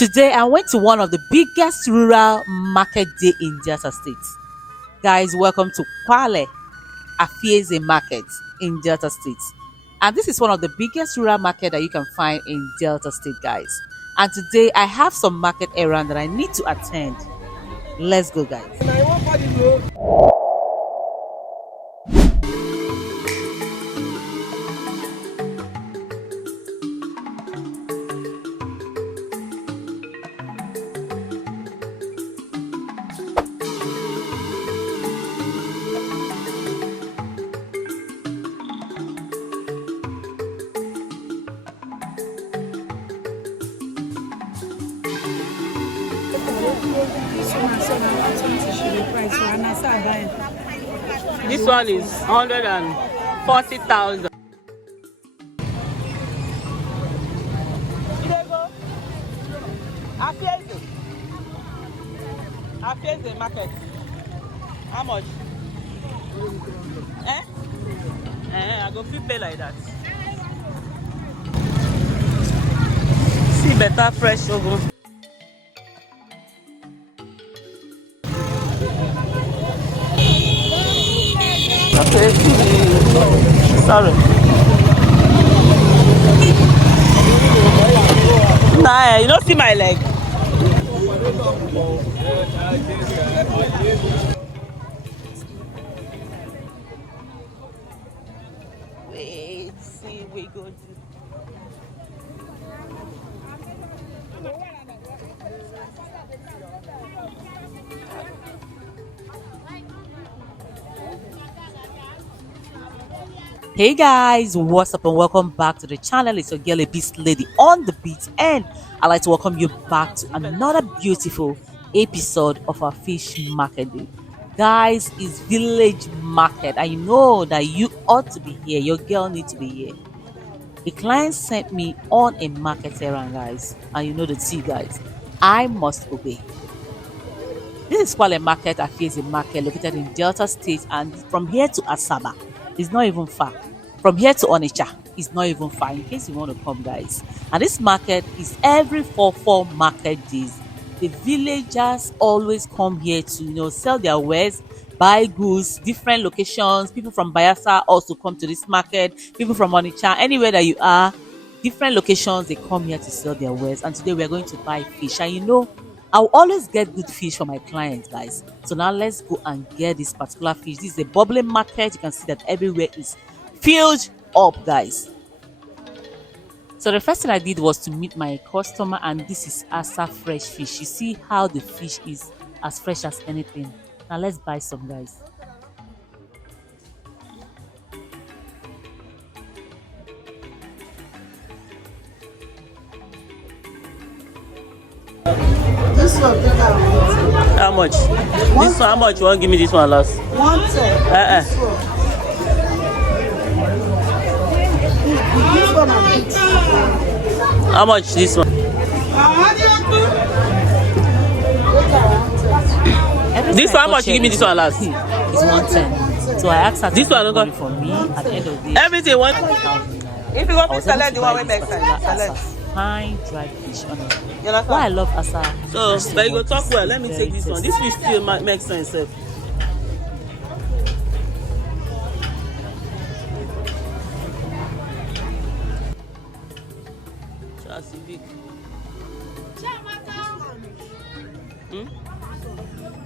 Today I went to one of the biggest rural market day in Delta State. Guys, welcome to Kwale Afieze Market in Delta State. And this is one of the biggest rural market that you can find in Delta State, guys. And today I have some market errand that I need to attend. Let's go, guys. This one is 140,000. Afieze market. How much? I go fit pay like that. See better fresh ugu. Okay, sorry. Nah, you don't see my leg. Wait, see we go to. Hey guys, what's up and welcome back to the channel. It's your girl Ebys'Lady on the beat, and I'd like to welcome you back to another beautiful episode of our fish market day. Guys, it's village market. I know that you ought to be here. Your girl needs to be here. A client sent me on a market errand, guys, and you know the tea, guys. I must obey. This is called a market, Afieze market, located in Delta State, and from here to Asaba, it's not even far. From here to Onitsha, it's not even far. In case you want to come, guys. And this market is every 4 market days. The villagers always come here to sell their wares, buy goods, different locations. People from Bayelsa also come to this market. People from Onitsha, anywhere that you are, different locations, they come here to sell their wares. And today we are going to buy fish. And I'll always get good fish for my clients, guys. So now let's go and get this particular fish. This is a bubbling market. You can see that everywhere is filled up, guys. So the first thing I did was to meet my customer, and this is Asa fresh fish. You see how the fish is as fresh as anything. Now let's buy some, guys. This one, How much? This one, how much? You want to give me this one last? 110. This one I'm big. How much this one? This one, how much you give me this one last? It's 110. So I asked her to This one, give money for me at the end of the day. Everything one. 5,000 naira. If you want I to was able select to the one buy we this make sense, particular select. Asa fine dried fish, honestly. You understand? Why I love Asa. So, is but you go what talk is well. Let me very take this one. tasty. This fish still makes sense. Sef. Just big.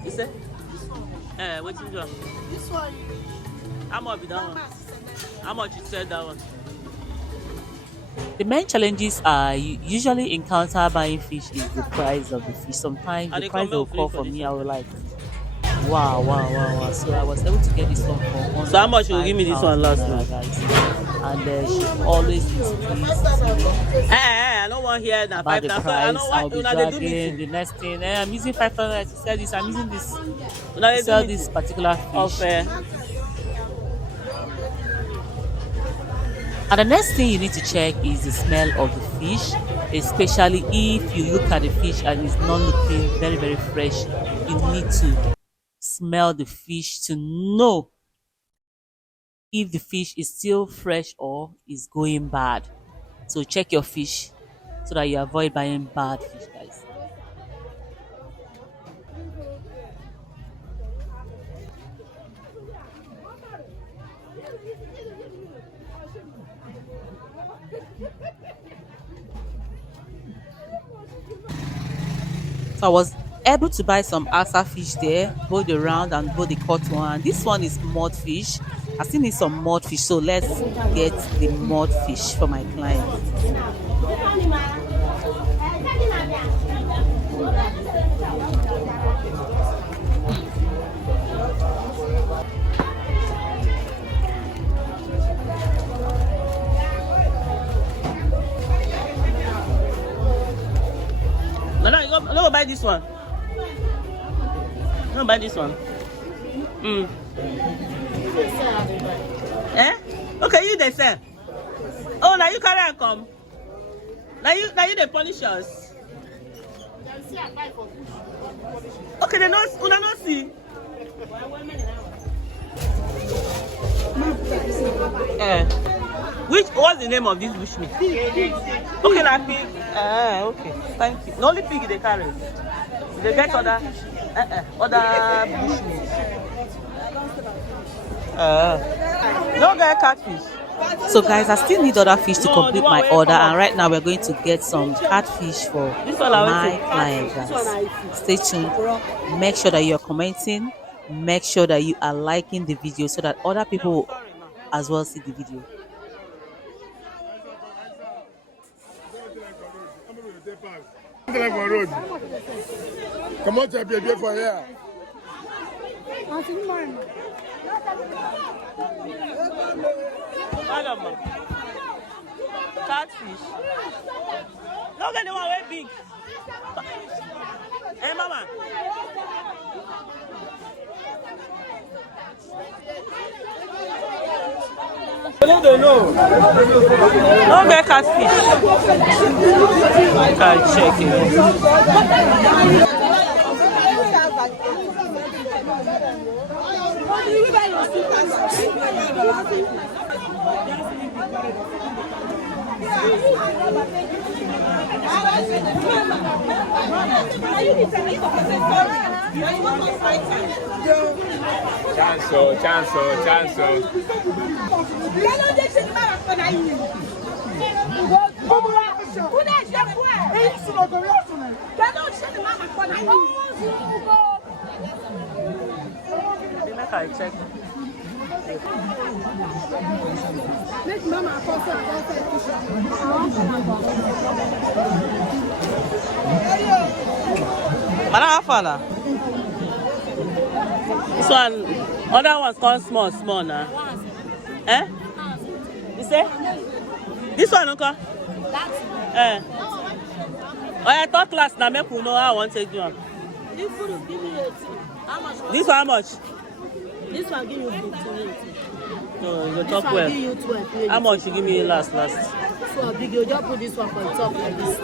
You say? What you do? This one. How much be that one? How much you said that one? The main challenges I usually encounter buying fish is the price of the fish. Sometimes And the they price come they will out free call for for this me, one. I will like, wow. So I was able to get this one for So how much you give me this one last 105,000 month? guys. And she always is pleased I don't want to hear that about the 5,000. I price. know I'll why be una they do dragging meeting. the next thing. I'm using 5,000 to sell this. I'm using this Una to they do sell this meeting. particular Of fish. And the next thing you need to check is the smell of the fish, especially if you look at the fish and it's not looking very, very fresh. You need to smell the fish to know if the fish is still fresh or is going bad. So check your fish so that you avoid buying bad fish, guys. So I was able to buy some asa fish there, both the round and both the cut one. This one is mud fish. I still need some mud fish, so let's get the mud fish for my client. No, buy this one. No, buy this one. Eh? Okay, you they sell. Oh, now you carry and come. Now you they punish us. Okay, they not see. What's the name of this bushmeat? Okay, now pig. Okay, thank you. The only pig they carry. They get other bushmeat. No get catfish. So guys, I still need other fish to complete my order, and right now we're going to get some catfish for my client, guys. Stay tuned. Make sure that you're commenting. Make sure that you are liking the video so that other people as well see the video. Come on, champion, for here. Madam, catfish. Look at the one very big. Hey, mama. Don't get catfish. I'll check it. Chance. I check. Manafala. This one, other ones come small now. Eh? You say? This one, okay? Eh. Oh, I thought class now make we know how I want to do one. This one how much? This one give you 15. No, you talk well. Give you 12. How much you give me last? This one big, you just put this one for the top like this.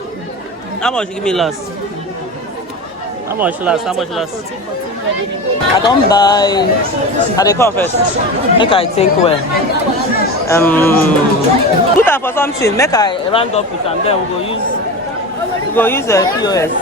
How much you give me last? How much last? 14, I don't buy. I dey come first. Make I think well. Put am for something. Make I round up with am. Then we go use a POS.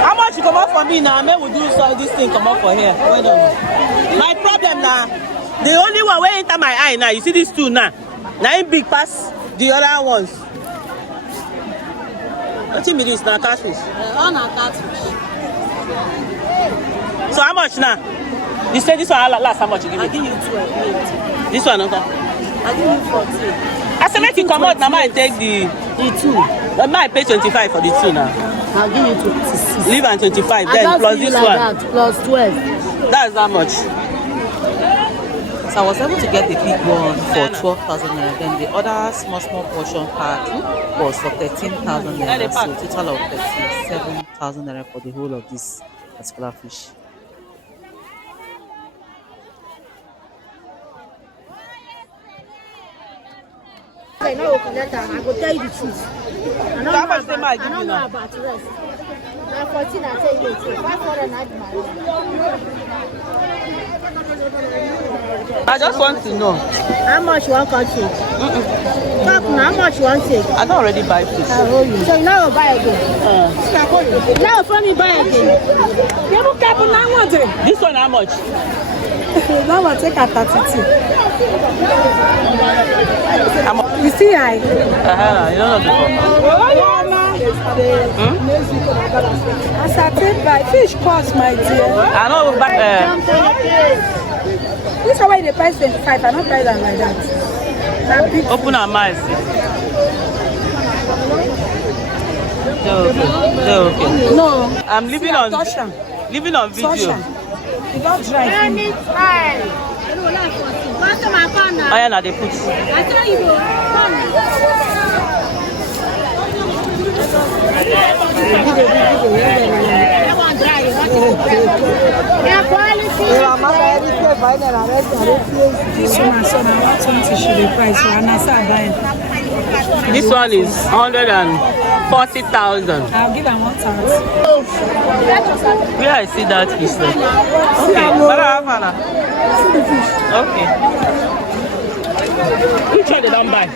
How much you come out for me now? May we do this thing come out for here. Well done. My problem now, the only one wey enter my eye now, you see these two now. Now it big pass the other ones. What you mean this now catfish? All na catfish. So how much now? You say this one last how much you give me? I give you 12. This one okay? I give you 14. I say make you come out now. I take the two. I pay 25 for the two now. I'll give you 26. Leave and 25 I then plus this like one. That, plus 12. That's how much. So I was able to get the big one for 12,000 naira. Then the other small portion pack was for 13,000 naira. So total of 37,000 naira for the whole of this particular fish. I know I go tell you the truth. I don't know about the rest. Now 14 I tell you the truth. 500 I just want to know. How much you want to take? How much you want to take? I don't already buy fish. So you now buy again. Now from me buy again. You look up now This one how much? That one take at 32. How much? You see, I. You don't know Assorted by fish cost, my dear. I know back This one the price 25. I don't price them like that. open our mouth. Okay. No. I'm living on video. You don't drive. Oh yeah, now they put. This one, so now 120 should be price. So I'm buying. This one is 140,000. I'll give them 1,000. Where I see that fish there. Okay. Which one they don't buy?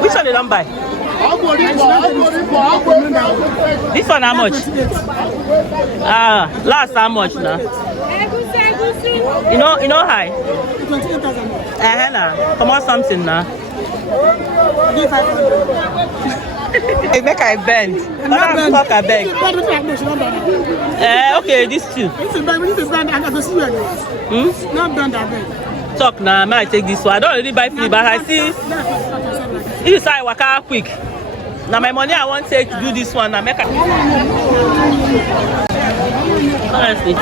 Which one they don't buy? This one how much? Last how much now? You know high? 28,000. Come on something now. Hey, make I bend. I'm not I beg. Okay, these two. Talk now, I might take this one. I don't really buy free, but I see this is how I work out quick. Now my money I want to take to do this one. Now make I honestly.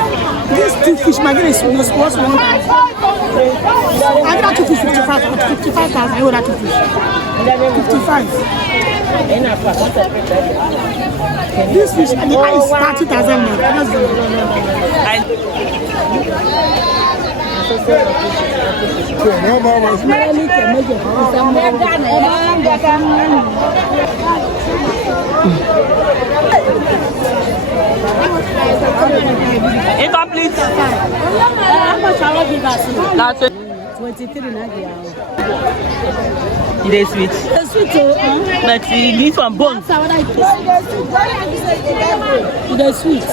These two fish, my goodness, was one. I got two fish 55,000. I owe that two fish 55. This fish, and the price is 30,000. Incomplete. That's it. 23 Nadia. It is sweet. But this one bone. It is sweet.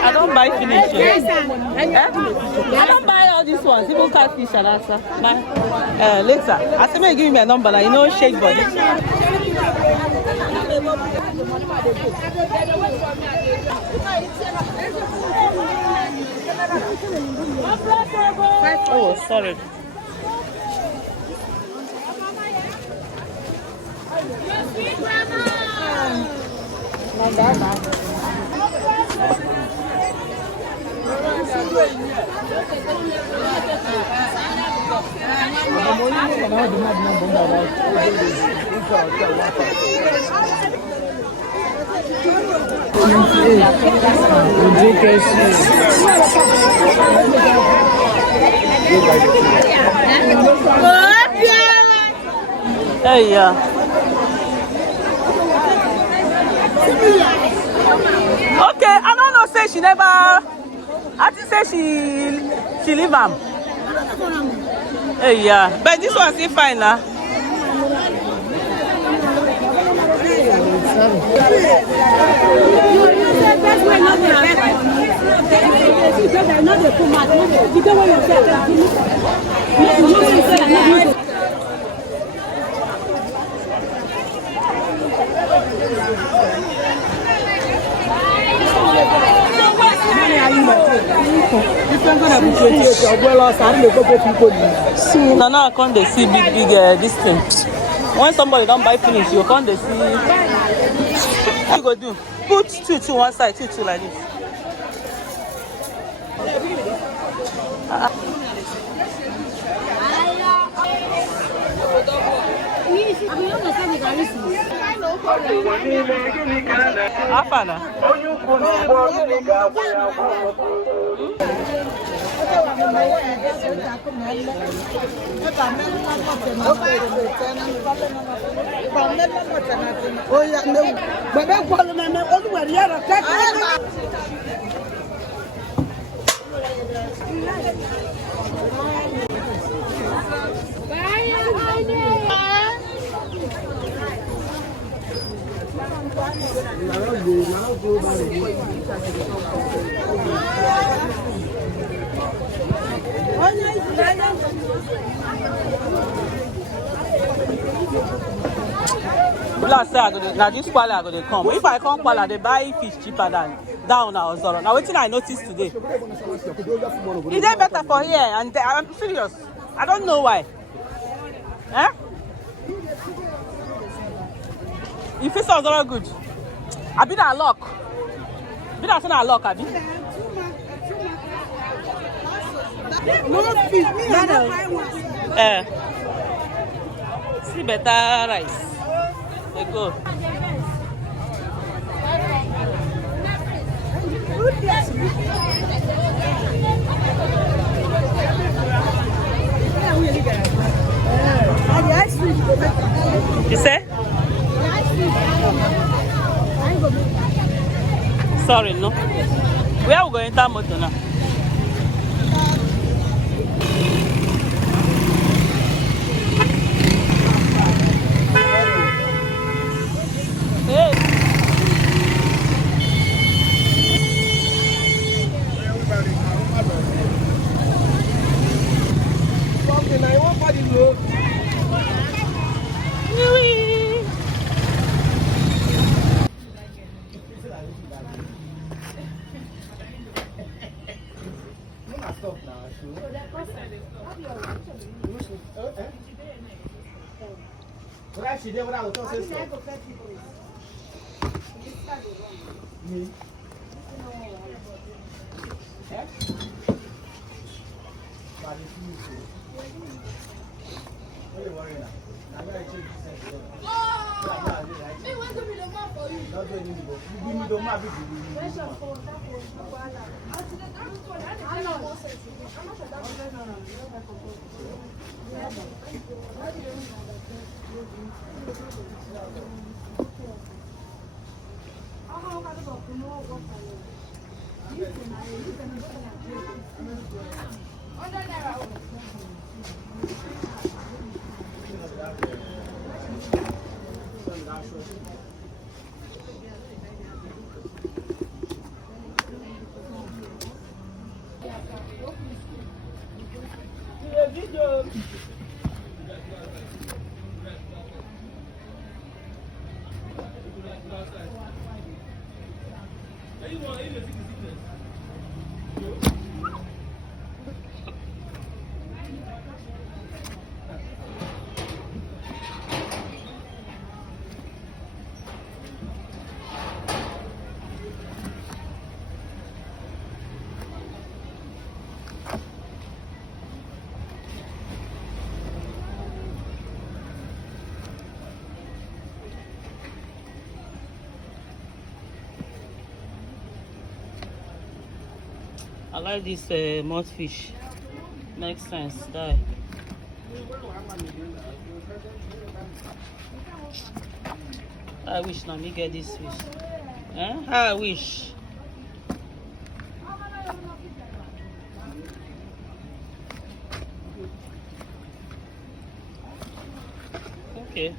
I don't buy finish. I don't buy all these ones, even catfish and asa. Later, I say me give me my number, like, you know, shake body. Oh, sorry. Hey, yeah. Okay, I don't know. Say she never. I think say she leave him. Hey, yeah. But this one still fine now. No, I can't they see big this thing. When somebody don't buy finish, you can't they see. What you go do? Put two one side, two like this. Afana. Now this pala go dey come. If I come pala, they buy fish cheaper than down now. Now wetin I noticed today. Is that better for here? And I'm serious. I don't know why. Eh? If it sounds very good. I be that luck. Be that saying luck, I be. See better rice. They go. You say? Sorry, no. Where are we going to motor now? Hey. Something I want for the road. I like this mudfish. Makes sense. Die. I wish now me get this fish. Eh? I wish. Okay.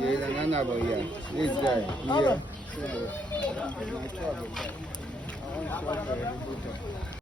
Yeah,